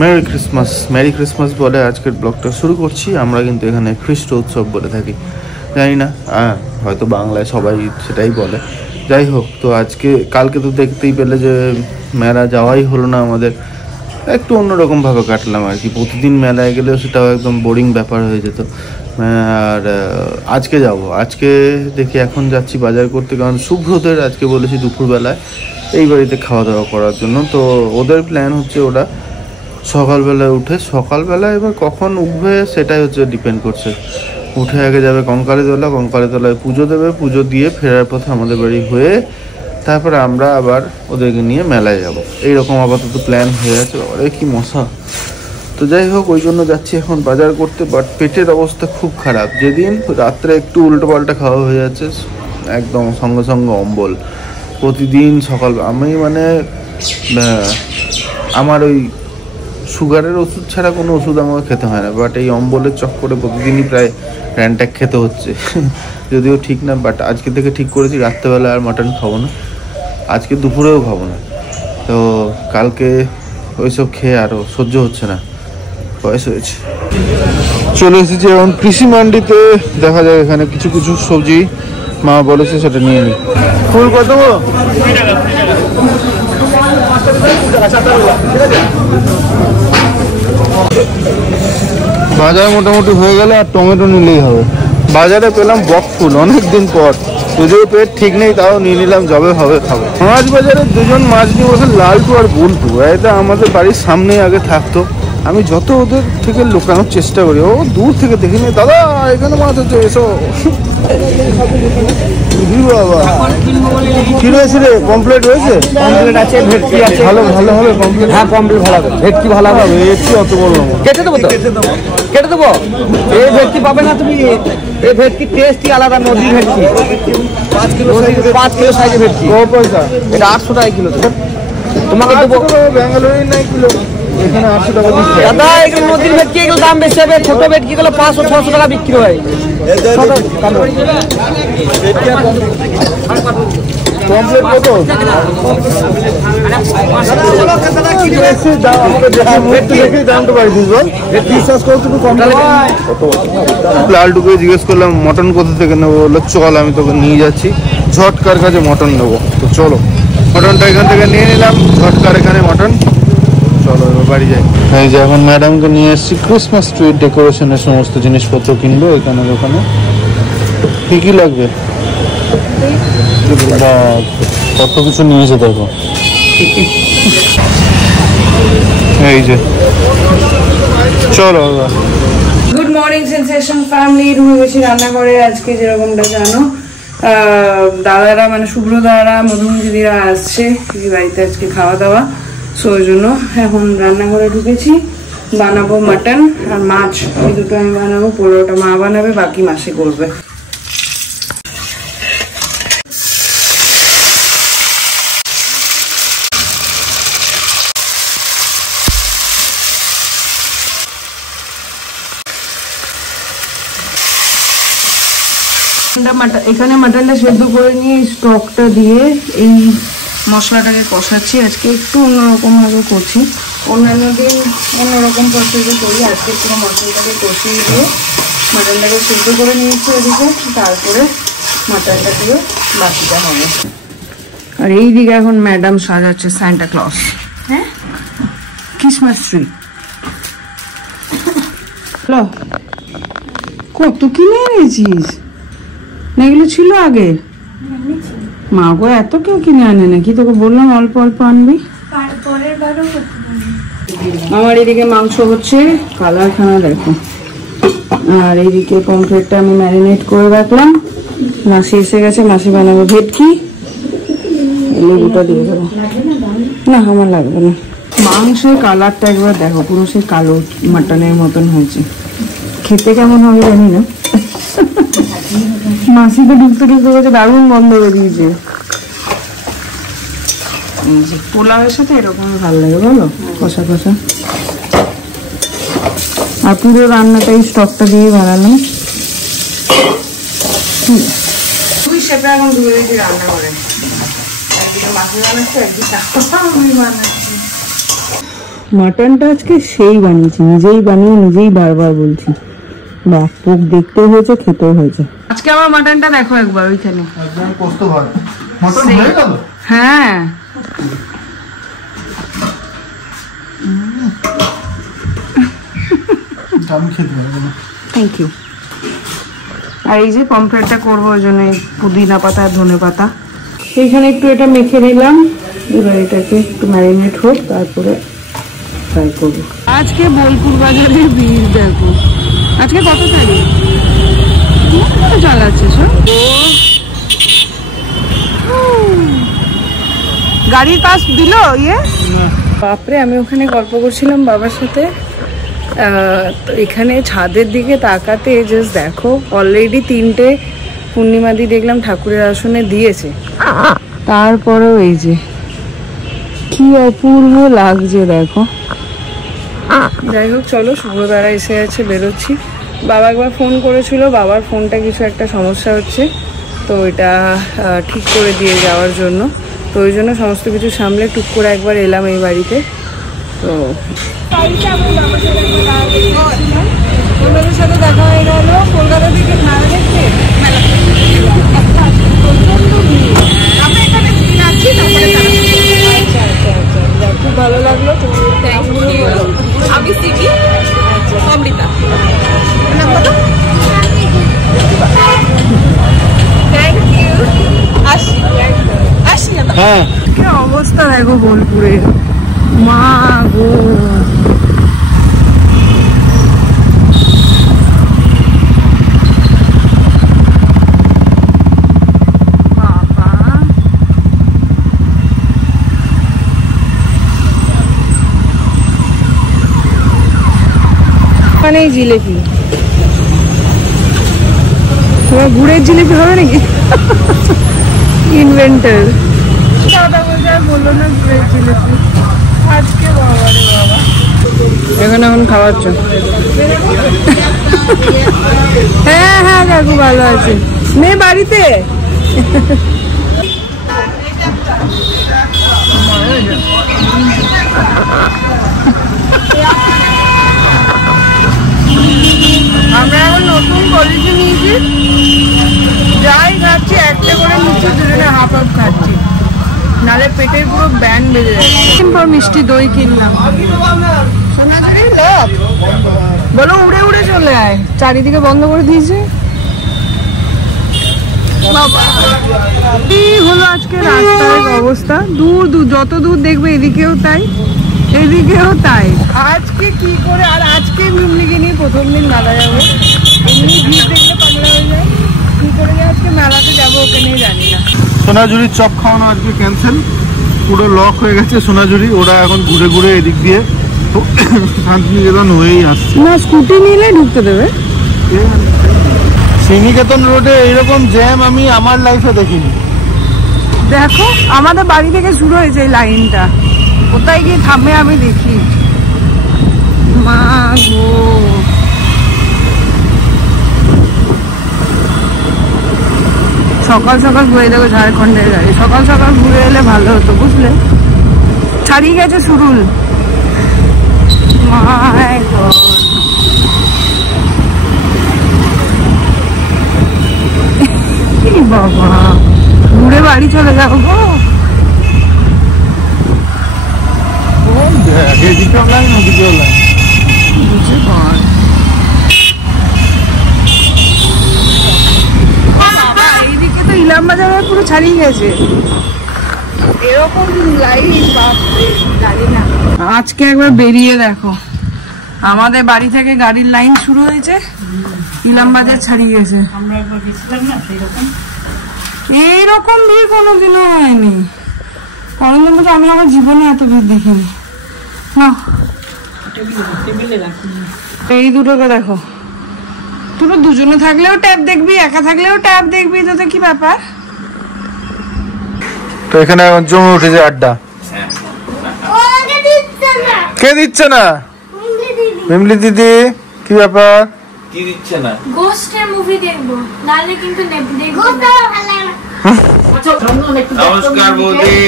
Merry Christmas বলে আজকের ব্লগটা শুরু করছি। আমরা কিন্তু এখানে খ্রিস্ট উৎসব বলে থাকি, জানি না, হয়তো বাংলায় সবাই সেটাই বলে। যাই হোক, তো কালকে তো দেখতেই পেলে যে মেলা যাওয়াই হলো না আমাদের, একটু অন্যরকমভাবে কাটলাম আর কি। প্রতিদিন মেলায় গেলেও সেটাও একদম বোরিং ব্যাপার হয়ে যেত। আর আজকে যাব, আজকে দেখি এখন যাচ্ছি বাজার করতে, কারণ শুভ্রদের আজকে বলেছি দুপুরবেলায় এই বাড়িতে খাওয়া দাওয়া করার জন্য। তো ওদের প্ল্যান হচ্ছে ওরা সকালবেলায় উঠে, সকালবেলায় এবার কখন উঠবে সেটাই হচ্ছে ডিপেন্ড করছে। উঠে আগে যাবে কঙ্কালীতলায় পুজো দেবে, পুজো দিয়ে ফেরার পথে আমাদের বাড়ি হয়ে তারপরে আমরা আবার ওদেরকে নিয়ে মেলায় যাব, এইরকম আপাতত প্ল্যান হয়ে আছে। আরে কি মশা! তো যাই হোক, ওই জন্য যাচ্ছি এখন বাজার করতে। বাট পেটের অবস্থা খুব খারাপ, যেদিন রাত্রে একটু উল্টোপাল্টা খাওয়া হয়ে যাচ্ছে, একদম সঙ্গে সঙ্গে অম্বল। প্রতিদিন সকাল আমি আমার ওই সুগারের ওষুধ ছাড়া কোনো ওষুধ আমাকে খেতে হয় না, বাট এই অম্বলের চক্করে প্রতিদিনই প্রায় র্যান্ট্যাক খেতে হচ্ছে। যদিও ঠিক না, বাট আজকে থেকে ঠিক করেছি রাত্রেবেলা আর মাটন খাবো না, আজকে দুপুরেও খাবো না। তো কালকে ওইসব খেয়ে আরও সহ্য হচ্ছে না, বয়স হয়েছে। চলে এসেছি এখন কৃষি মান্ডিতে, দেখা যায় এখানে কিছু কিছু সবজি মা বলেছে সেটা নিয়ে নিই। ফুল কত? বাজার মোটামুটি হয়ে গেলে আর টমেটো নিলেই হবে। বাজারে পেলাম বক ফুল অনেকদিন পর, যদিও পেট ঠিক নেই তাও নিয়ে নিলাম, যবে হবে খাবো। মাছ বাজারে দুজন মাছ নিয়ে বসে, লালটু আর বুলটু। এটা আমাদের বাড়ির সামনেই আগে থাকতো, আমি যত ওদের থেকে লুকানোর চেষ্টা করি, ও দূর থেকে দেখে নিয়ে, দাদা এখানে মাছ হচ্ছে, এসো। কি রয়েছে রে? পমপ্লেট রয়েছে? পমপ্লেট আছে, ভেটকি আছে। ভালো ভালো হবে পমপ্লেট? হ্যাঁ, পমপ্লেট ভালো হবে, ভেটকি ভালো হবে। ভেটকি অত বড় কেটে দেবো তো, কেটে দেবো। এই ভেটকি পাবে না তুমি, এই ভেটকি টেস্টই আলাদা, নদীর ভেটকি। 5 কিলো সাইজের ভেটকি। কত পয়সা? এটা 800 টাকা কিলো। তোমাকে দেবো। ব্যাঙ্গালোরের নাই কিলো, এখানে 800 টাকা দিচ্ছে। দাদা এগুলো নদীর ভেটকি, এগুলো দাম বেশি হবে। ছোট ভেটকি গুলো 500-600 টাকা বিক্রি হয়। পমপ্লেট কত? লালটুকে জিজ্ঞেস করলাম মটন কোথা থেকে নেবো, বললো চল আমি তোকে নিয়ে যাচ্ছি, ঝটকার কাছে মটন নেবো। তো চলো, মটনটা এখান থেকে নিয়ে নিলাম, ঝটকার এখানে মটন। চলো এবার বাড়ি যাই। এই যে এখন ম্যাডামকে নিয়ে এসেছি ক্রিসমাস ট্রি ডেকোরেশনের সমস্ত জিনিসপত্র কিনবো এখানে দোকানে। কি কি লাগবে? কত কিছু নিয়েছে দেখো। এই যে চলো। গুড মর্নিং সেন্সেশন ফ্যামিলি, রুমে বেশি রান্না করে আজকে, যেরকমটা জানো দাদারা মানে শুভ্র দাদারা, মধুমতি দিদিরা আসছে এই বাড়িতে আজকে খাওয়া দাওয়া। সো ওই জন্য এখন রান্নাঘরে ঢুকেছি, বানাবো মাটন আর মাছ, এই দুটো আমি বানাবো। পোলাওটা মা বানাবে, বাকি মাসে করবে। এখানে মাটনটা সেদ্ধ করে নিয়ে স্টকটা দিয়ে এই মশলাটাকে কষাচ্ছি। আজকে একটু অন্যরকম ভাবে করছি, অন্যান্য দিন অন্যরকম প্রসেসে করি, আজকে পুরো মশলাটাকে কষিয়ে দিয়ে মাটনটাকে সেদ্ধ করে নিয়েছি এদিকে, তারপরে মাটনটা দিয়ে বাকিটা হবে। আর এইদিকে এখন ম্যাডাম সাজাচ্ছে সান্টা ক্লজ, হ্যাঁ ক্রিসমাস ট্রি। কত কিনে এনেছিস? না এগুলো ছিল আগে? মা গো, এত কেউ কিনে আনে নাকি? তোকে বললাম অল্প অল্প আনবি। আমার এদিকে মাংস হচ্ছে, কালারখানা দেখো। আর এইদিকে পমফ্রেটটা আমি ম্যারিনেট করে রাখলাম। মাসি এসে গেছে, মাসি বানাবো ভেটকি, লেবুটা দিয়ে দেবো। না আমার লাগবে না। মাংসের কালারটা একবার দেখো, পুরো সেই কালো মাটনের মতন হয়েছে। খেতে কেমন হবে জানি না। মাসি তো ঢুকতে ঢুকতে গেছে, দারুণ গন্ধ বেরিয়েছে। পোলাওয়ের সাথে এরকম ভালো লাগে বলো, কষা কষা। আর পুরো রান্নাটা এই স্টকটা দিয়ে বানালাম। তুই সেটা এখন ধুয়ে দিয়েছি রান্না করে, একদিকে মাসি বানাচ্ছে, একদিকে আমি বানাচ্ছি। মাটনটা আজকে সেই বানিয়েছি, নিজেই বানিয়ে নিজেই বারবার বলছি। ব্যাপক দেখতে হয়েছে, খেতেও হয়েছে। আজকে আমার মাটনটা দেখো একবার ওইখানে। হ্যাঁ থ্যাংক ইউ। আর এই যে পমফ্রেটটা করবো ওই জন্য পুদিনা পাতা আর ধনে পাতা এইখানে একটু এটা মেখে নিলাম। এবার এটাকে একটু ম্যারিনেট হোক, তারপরে ফ্রাই করবো। আজকে বোলপুর বাজারের ভিড় দেখো। আজকে কত তারিখ? চালাচ্ছে সব গাড়ির পাস দিল ইয়ে। বাপরে, আমি ওখানে গল্প করছিলাম বাবার সাথে। এখানে ছাদের দিকে তাকাতে জাস্ট দেখো, অলরেডি 3টে পূর্ণিমাদি দেখলাম ঠাকুরের আসনে দিয়েছে। তারপরেও এই যে কি অপূর্ব লাগছে দেখো। যাই হোক, চলো শুভদারা এসে গেছে, বেরোচ্ছি। বাবা একবার ফোন করেছিল, বাবার ফোনটা কিছু একটা সমস্যা হচ্ছে, তো এটা ঠিক করে দিয়ে যাওয়ার জন্য। তো ওই জন্য সমস্ত কিছু সামলে টুক করে একবার এলাম এই বাড়িতে। তো ওনাদের সাথে দেখা হয়ে গেল কলকাতা থেকে মেলা দেখতে। খুব ভালো লাগলো। আমি সিকি অমৃতা। হ্যাঁ, কি অবস্থা দেখো বোলপুরে, মা গো। মানে জিলেপি, তোমার গুড়ের জিলেপি হবে নাকি? ইনভেন্টার কথা বলছে আর বললো না গুড়ের জিলেপি। আজকে বাবা রে বাবা, এখানে এখন খাওয়াচ্ছ? হ্যাঁ হ্যাঁ কাকু ভালো আছে। মেয়ে বাড়িতে? আমরা এখন নতুন পলিসি নিয়েছি, যাই খাচ্ছি একটা করে নিচ্ছি, দুজনে হাফ হাফ খাচ্ছি, নালে পেটের পুরো ব্যান্ড বেজে যাচ্ছে। মিষ্টি দই কিনলাম। বলো উড়ে উড়ে চলে আয়, চারিদিকে বন্ধ করে দিয়েছে। কি হলো আজকে রাস্তার অবস্থা, দূর দূর যত দূর দেখবে এদিকেও তাই এদিকেও তাই। আজকে কি করে, আর আজকে মিমলিকে নিয়ে প্রথম দিন মেলা যাবো, এমনি ভিড় দেখলে পাগলা হয়ে যায়। কি করে যে আজকে মেলাতে যাবো ওকে নিয়ে জানি না। সোনাঝুরির চপ খাওয়ানো আজকে ক্যান্সেল, পুরো লক হয়ে গেছে সোনাঝুরি। ওরা এখন ঘুরে ঘুরে এদিক দিয়ে শান্তিনিকেতন হয়েই আসছে। না স্কুটি নিলে ঢুকতে দেবে। শ্রীনিকেতন রোডে এইরকম জ্যাম আমি আমার লাইফে দেখিনি। দেখো আমাদের বাড়ি থেকে শুরু হয়েছে এই লাইনটা, কোথায় গিয়ে থামে আমি দেখি। মা গো, সকাল সকাল ঘুরে দেখো ঝাড়খণ্ডের গাড়ি। সকাল সকাল ঘুরে এলে ভালো হতো, বুঝলে। ছাড়িয়ে গেছে সুরুল। মাই গড, বাবা ঘুরে বাড়ি চলে যাবো গো। এদিকেও লাইন ওদিকেও লাইন, বুঝে বল। এইদিকে তো ইলাম বাজারে পুরো ছাড়িয়ে গেছে, এরকম লাইন বাপরে জানি না। আজকে একবার বেরিয়ে দেখো, আমাদের বাড়ি থেকে গাড়ির লাইন শুরু হয়েছে, ইলাম বাজার ছাড়িয়ে গেছে। আমরা একবার গেছিলাম না, সেইরকম এইরকম ভিড় কোনোদিনও হয়নি। কোনোদিন তো আমি আমার জীবনে এত ভিড় দেখিনি। না এই দুটোকে দেখো, তোরা দুজনে থাকলেও ট্যাব দেখবি, একা থাকলেও ট্যাব দেখবি, তোদের কি ব্যাপার? তো এখানে জমে উঠেছে আড্ডা। কে দিচ্ছে না? মিমলি দিদি, কি ব্যাপার? কি দিচ্ছে না? গোস্টের মুভি দেখবো, নালে কিন্তু দেখবো না। নমস্কার বৌদি,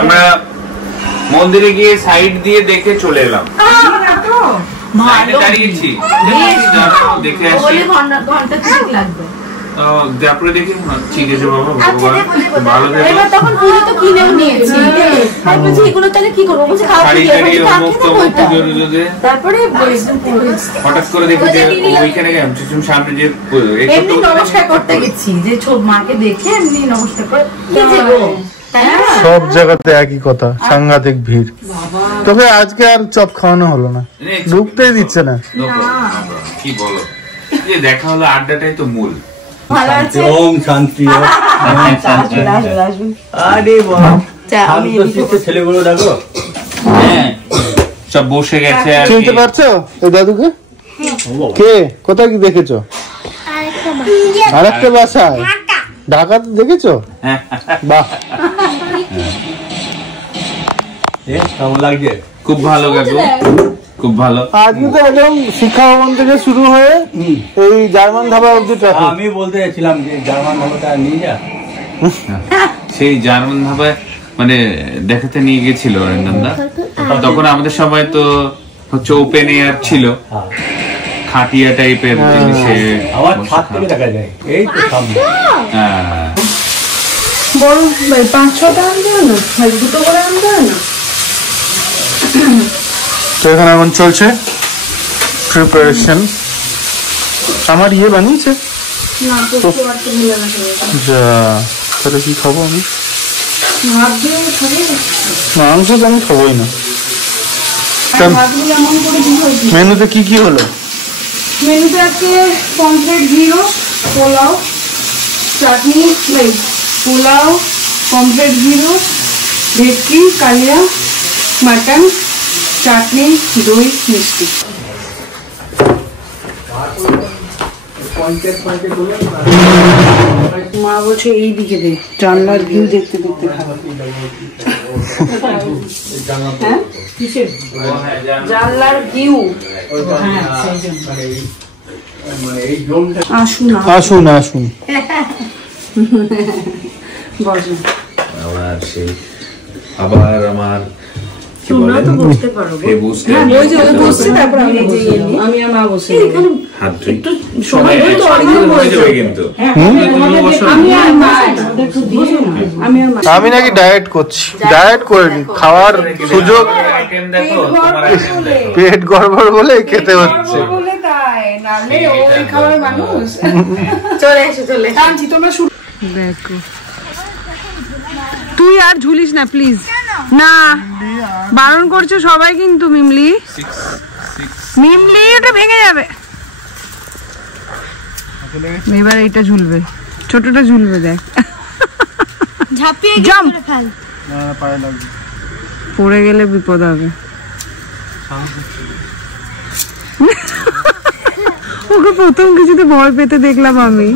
আমরা মন্দিরে গিয়ে সাইড দিয়ে দেখে চলে এলাম। দাঁড়িয়েছি দেখে আসি, তারপরে দেখি ঠিক আছে বাবা ভালো তারপরে হঠাৎ করে দেখি যে ওইখানে সামনে যে নমস্কার করতে গেছি যে মাকে দেখে এমনি নমস্কার করে সব জায়গাতে একই কথা, সাংঘাতিক ভিড়। তবে আজকে আর চপ খাওয়ানো হলো না, ঢুকতেই দিচ্ছে না। কি বলো, যে দেখা হলো আড্ডাটাই তো মূল। ওম শান্তি। ছেলেগুলো দেখো সব বসে গেছে। চিনতে পারছো ওই দাদুকে? কে, কোথায় কি দেখেছো? আরেকটা বাসায় ঢাকাতে দেখেছো? বাহ, কেমন লাগছে? খুব ভালো কাকু, খুব ভালো। আজকে তো একদম শিক্ষা ভবন থেকে শুরু হয়ে এই জার্মান ধাবা অব্দি ট্রাফিক। আমি বলতে চাইছিলাম যে জার্মান ধাবাটা নিয়ে যা। সেই জার্মান ধাবায় মানে দেখাতে নিয়ে গেছিল অরিন্দমদা, তখন আমাদের সবাই তো হচ্ছে ওপেন এয়ার ছিল, খাটিয়া টাইপের জিনিসে আবার ছাদ থেকে দেখা যায়। এই তো সামনে বড় 5-6টা আনতে হয় না, 2টো করে আনতে হয় না। তো এখানে এখন চলছে প্রিপারেশন। আমার ইয়ে বানিয়েছে যা, তাহলে কি খাবো আমি? মাংস তো আমি খাবোই না। মেনুতে কি কি হলো? মেনুতে আজকে পমফ্রেট ঘিরো, পোলাও, চাটনি, পোলাও, পমফ্রেট ঘিরো, ভেটকি, কালিয়া, মাটন, চাটনি, দই, মিষ্টি। মা বলছে এই দিকে দে, জানলার ভিউ দেখতে দেখতে খাবো। হ্যাঁ কিসের জানলার ভিউ? আসুন আসুন আসুন। বসুন। আবার আমার তোমরা তো বসতে পারো। হ্যাঁ বসে বসছি, তারপর আমি আর মা বসে একটু সময় তো অরিজিনাল হয়ে যাবে কিন্তু। আমি নাকি ডায়েট করছি, ডায়েট করিনি, খাওয়ার সুযোগ পেট গড়বড় বলে খেতে হচ্ছে। দেখো তুই আর ঝুলিস না প্লিজ, না বারণ করছো সবাই কিন্তু। মিমলি মিমলি ওটা ভেঙে যাবে। এবার এইটা ঝুলবে, ছোটটা ঝুলবে, দেখ জাম্প, পড়ে গেলে বিপদ হবে। ওকে প্রথম কিছুতে ভয় পেতে দেখলাম আমি।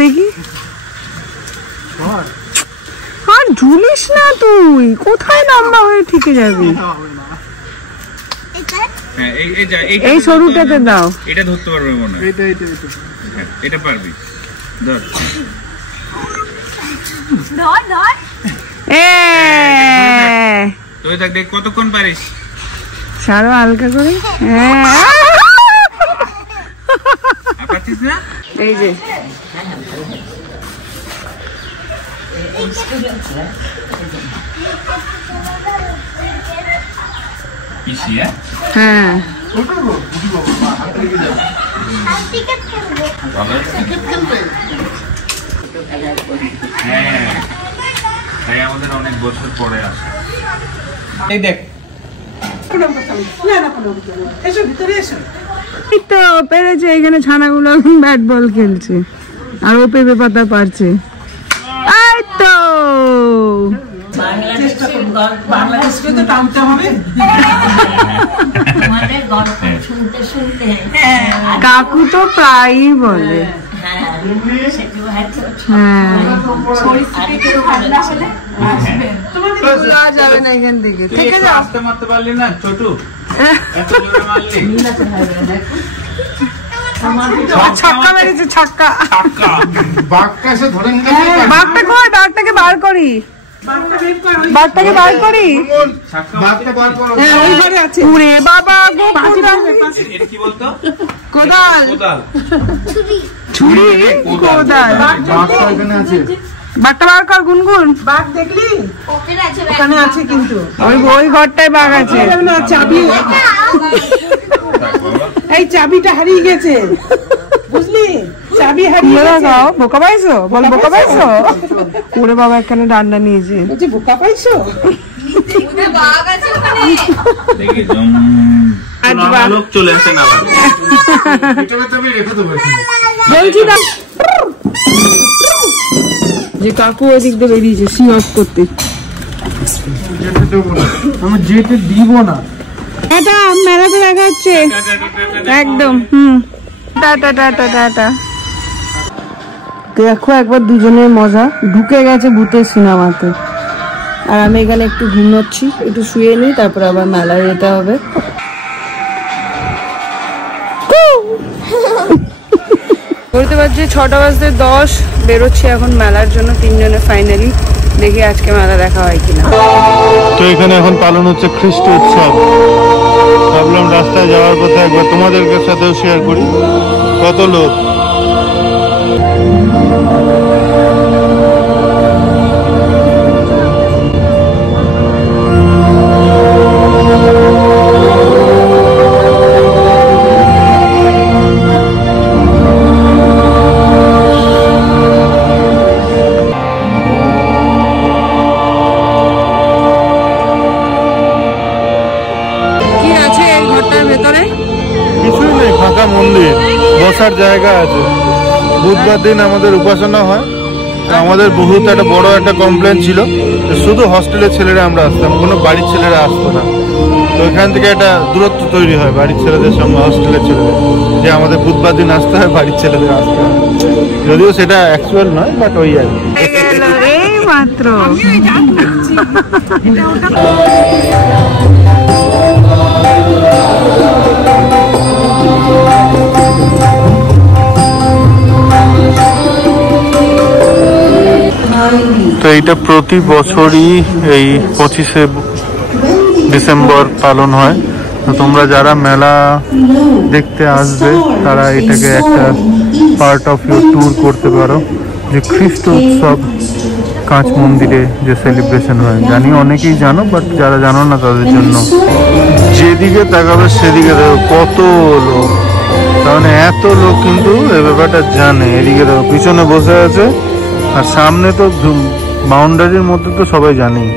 দেখি আর ঝুলিস না, তুই কোথায় লম্বা হয়ে ঠিকে যাবি। এই সরুটাতে দাও, এটা ধরতে পারবে মনে হয়। এটা পারবি, ধর ধর ধর। তুই দেখ কতক্ষণ পারিস, সারো হালকা করে। পারছিস না? এই যে হ্যাঁ আমাদের অনেক বছর পরে আসে। এই দেখ তো পেরেছে, এখানে ছানাগুলো ব্যাট বল খেলছে আর ও পেঁপে পাতা পারছে। এই তো বাংলাদেশকে তো টানতে হবে। কাকু তো প্রায়ই বলে যাবে না এখান থেকে। ঠিক আছে, আসতে মারতে পারলি না ছোটু, এত জোরে মারলি। ছক্কা মেরেছে, ছক্কা। বাঘটা এসে ধরে নিয়ে বাঘটা কই? বাঘটাকে বার করি, বাঘটাকে বার করি। বাঘটা বার করো। ওই ঘরে আছে। ওরে বাবা গো, এটা কি বলতো? কোদাল, ছুরি, কোদাল। বাঘটা এখানে আছে। বাঘটা বার কর গুনগুন। বাঘ দেখলি? ওখানে আছে কিন্তু। ওই ঘরটায় বাঘ আছে। না, চাবি, এই চাবিটা হারিয়ে গেছে, বুঝলি? চাবি হারিয়ে গেছে। বোকা পাইছো? বল বোকা পাইছো? ওরে বাবা এখানে ডান্ডা নিয়েছে। বলছি বোকা পাইছো? দেখি লোক চলে আসে না। যে কাকু ওই দিক দিয়ে বেরিয়েছে সি অফ করতে। আমি যেতে দিব না। এটা মেলাতে দেখা হচ্ছে একদম। Tata tata tata. দেখো একবার দুজনের মজা, ঢুকে গেছে ভূতের সিনেমাতে। আর আমি এখানে একটু ঘুমোচ্ছি, একটু শুয়ে নিই, তারপর আবার মেলায় যেতে হবে। বলতে পারছি 6টা বাজতে 10, বেরোচ্ছি এখন মেলার জন্য তিনজনে ফাইনালি। দেখি আজকে মেলা দেখা হয় কিনা। তো এখানে এখন পালন হচ্ছে খ্রিস্ট উৎসব। ভাবলাম রাস্তায় যাওয়ার পথে একবার তোমাদের সাথেও শেয়ার করি কত লোক। কিছুই নেই, ফাঁকা মন্দির, বসার জায়গা আছে। বুধবার দিন আমাদের উপাসনা হয়। তো আমাদের বহুত একটা বড় একটা কমপ্লেন ছিল, শুধু হস্টেলের ছেলেরা আমরা আসতাম, কোনো বাড়ির ছেলেরা আসতো না। তো এখান থেকে একটা দূরত্ব তৈরি হয় বাড়ির ছেলেদের সঙ্গে হস্টেলের ছেলেদের, যে আমাদের বুধবার দিন আসতে হয়, বাড়ির ছেলেদের আসতে হয়। যদিও সেটা অ্যাকচুয়াল নয়, বাট ওই আর কি। এই মাত্র তো এইটা প্রতি বছরই এই 25শে ডিসেম্বর পালন হয়। তো তোমরা যারা মেলা দেখতে আসবে তারা এটাকে একটা পার্ট অফ ইউর ট্যুর করতে পারো। যে খ্রিস্ট উৎসব কাঁচ মন্দিরে যে সেলিব্রেশন হয়, জানি অনেকেই জানো, বাট যারা জানো না তাদের জন্য। যেদিকে তাকাবে সেদিকে দেখো কত লোক, তার মানে এত লোক কিন্তু এই ব্যাপারটা জানে। এদিকে দেখো পিছনে বসে আছে, আর সামনে তো বাউন্ডারির মধ্যে তো সবাই জানেই।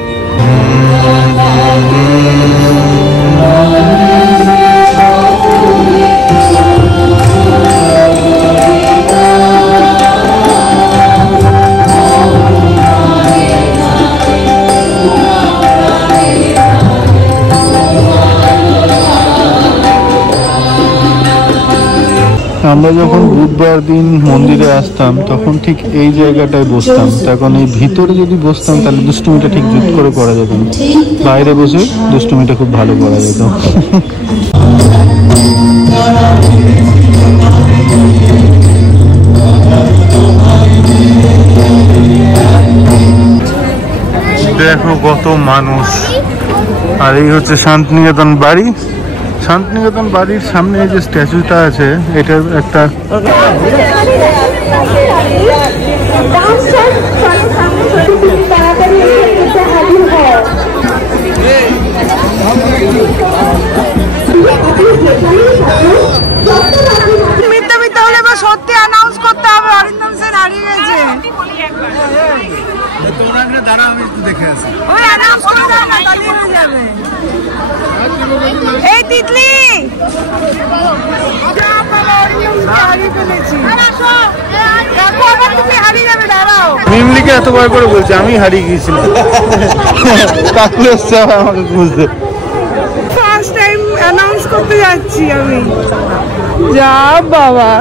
আমরা যখন বুধবার দিন মন্দিরে আসতাম তখন ঠিক এই জায়গাটায় বসতাম। তখন এই ভিতরে যদি বসতাম তাহলে দুষ্টুমিটা ঠিক জুত করে করা যেত না, বাইরে বসে দুষ্টুমিটা খুব ভালো করা যেত। দেখো কত মানুষ। আর এই হচ্ছে শান্তিনিকেতন বাড়ি। শান্তিনিকেতন বাড়ির সামনে যে স্ট্যাচুটা আছে, এটার একটা মিথ্যা মিথ্যা হলে এবার সত্যি অ্যানাউন্স করতে হবে অরিন্দম সেন হারিয়ে গেছে। ওই অ্যানাউন্স করতে হবে, তাহলেই হয়ে যাবে। এই তিতলি হারিয়ে ফেলেছি, তুমি হারিয়ে যাবে, দাঁড়াও। মিমলিকে এতবার করে বলছে, আমি হারিয়ে গিয়েছিলাম। কাকু এসছে আমাকে বুঝতে। ফার্স্ট টাইম অ্যানাউন্স করতে যাচ্ছি আমি। যা বাবা,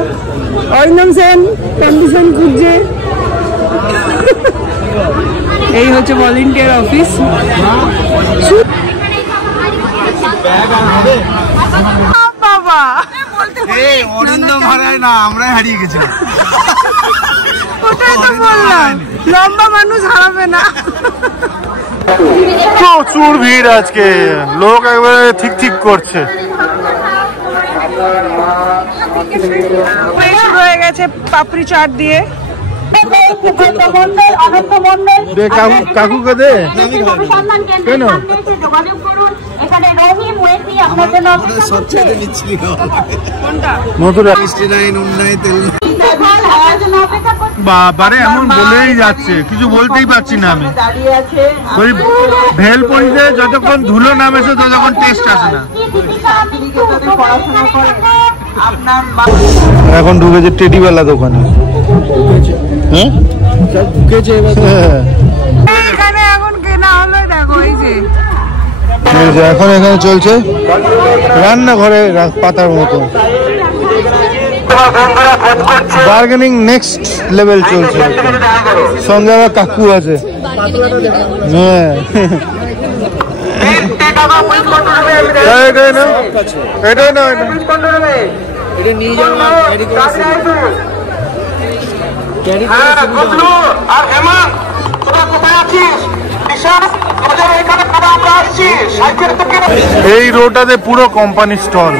অরিন্দম সেন কন্ডিশন খুঁজছে। এই হচ্ছে ভলেন্টিয়ার অফিস। বাবা লম্বা। অরিন্দম হারায় না, আমরাই হারিয়ে গেছি। ওটাই তো বললাম, লম্বা মানুষ হারাবে না। প্রচুর ভিড় আজকে, লোক একবারে ঠিক ঠিক করছে। শুরু হয়ে গেছে পাপড়ি চাট দিয়ে। কাকুকে দে কেন? মধুরা বাবারে এমন বলেই যাচ্ছে, কিছু বলতেই পারছি না আমি। ওই ভেল পড়িতে যতক্ষণ ধুলো নামেছে ততক্ষণ টেস্ট আসে না। এখন ঢুকেছে টেডিওয়ালা দোকানে। হ্যাঁ এখানে এখন কেনা হলো, দেখো এই যে এখন এখানে চলছে রান্নাঘরে পাতার মতো বার্গেনিং নেক্সট লেভেল চলছে। সঙ্গে আবার কাকু আছে। হ্যাঁ এটাই না, এটাই না, এটা নিয়ে যাও না, ক্যারি করে এই রোডটাতে পুরো কোম্পানি স্টল।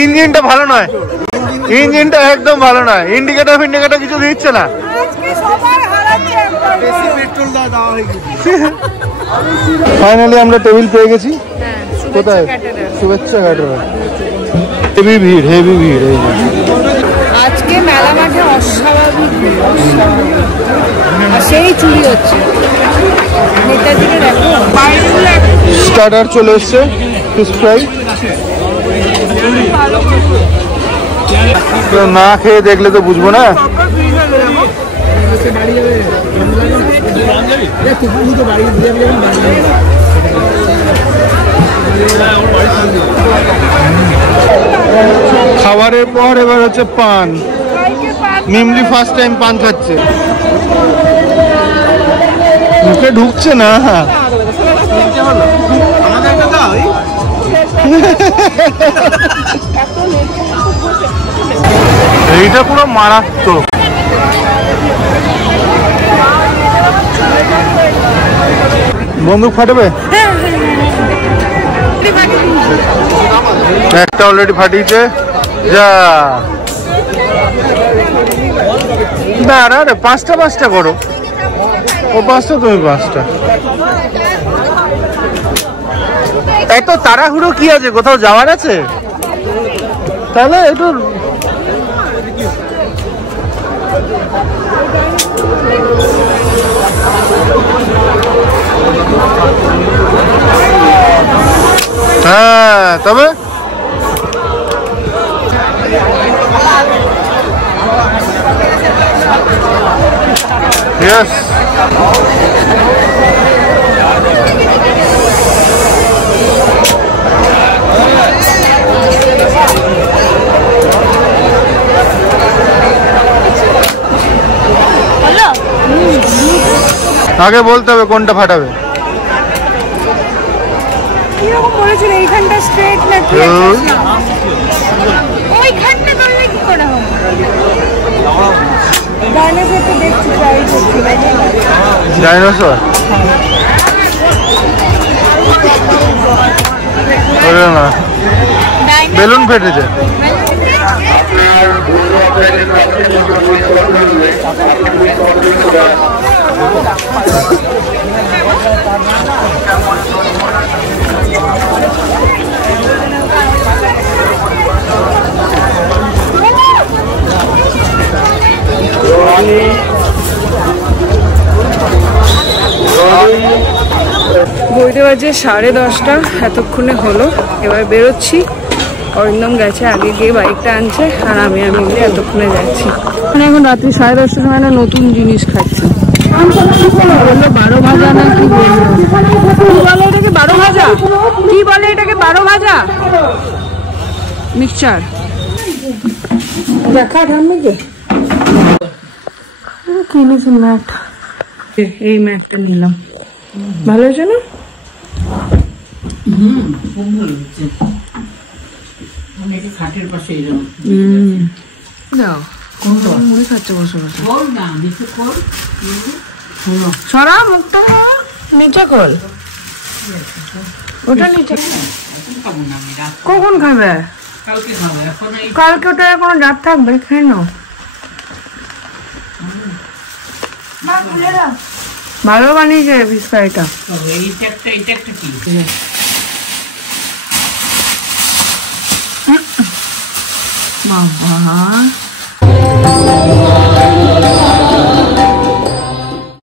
ইঞ্জিনটা ভালো নয়, ইঞ্জিনটা একদম ভালো নয়। ইন্ডিকেটর ফিন্ডিকেটর কিছু দিচ্ছে না। ফাইনালি আমরা টেবিল পেয়ে গেছি। কোথায়? শুভেচ্ছা ক্যাটারার। হেভি ভিড়, হেভি ভিড়। এই আজকে মেলা মাঠে অস্বাভাবিক ভিড়, আর সেই চুরি হচ্ছে। নেতাজিকে দেখো, স্টার্টার চলে এসছে, ফিশ ফ্রাই। না খেয়ে দেখলে তো বুঝবো না। খাবারের পর এবার হচ্ছে পান। নিমলি ফার্স্ট টাইম পান খাচ্ছে, মুখে ঢুকছে না। এইটা পুরো মারাত্মক। বন্দুক ফাটাবে? একটা অলরেডি ফাটিয়েছে। যা না রে, পাঁচটা পাঁচটা করো। ও পাঁচটা, তুমি পাঁচটা। এত তাড়াহুড়ো কি আছে? কোথাও যাওয়ার আছে? তাহলে একটু হ্যাঁ, তবে ইয়েস। আগে বলতে হবে কোনটা ফাটাবে। কিরকম বলেছিল এইখানটা স্ট্রেট নাকি ওইখানটা করলে কি করে হবে? ডাইনোসর তো দেখছি, ট্রাই করছি। ডাইনোসর না, বেলুন ফেটেছে। ঘড়িতে বাজে 10:30, এতক্ষণে হলো। এবার বেরোচ্ছি। অরিন্দম গেছে আগে গিয়ে বাইকটা আনছে, আর আমি মিলে এতক্ষণে যাচ্ছি। এখন রাত্রি 10:30টার সময় না নতুন জিনিস খাচ্ছি। বললো 12 ভাজা না কি বললো? কি বলে এটাকে 12 ভাজা? কি বলে এটাকে 12 ভাজা? মিক্সচার দেখা ঠাম্মিকে কিনেছি ম্যাট। এই ম্যাটটা নিলাম, ভালো হয়েছে না? দাও মুড়ি খাচ্ছে বসে বসে। সরা মুখটা নিচে কর, ওটা নিচে। কখন খাবে? কালকে ওটা এখনো রাত থাকবে, খেয়ে নাও। ভালো বানিয়েছে ফিশ ফ্রাইটা। বাবা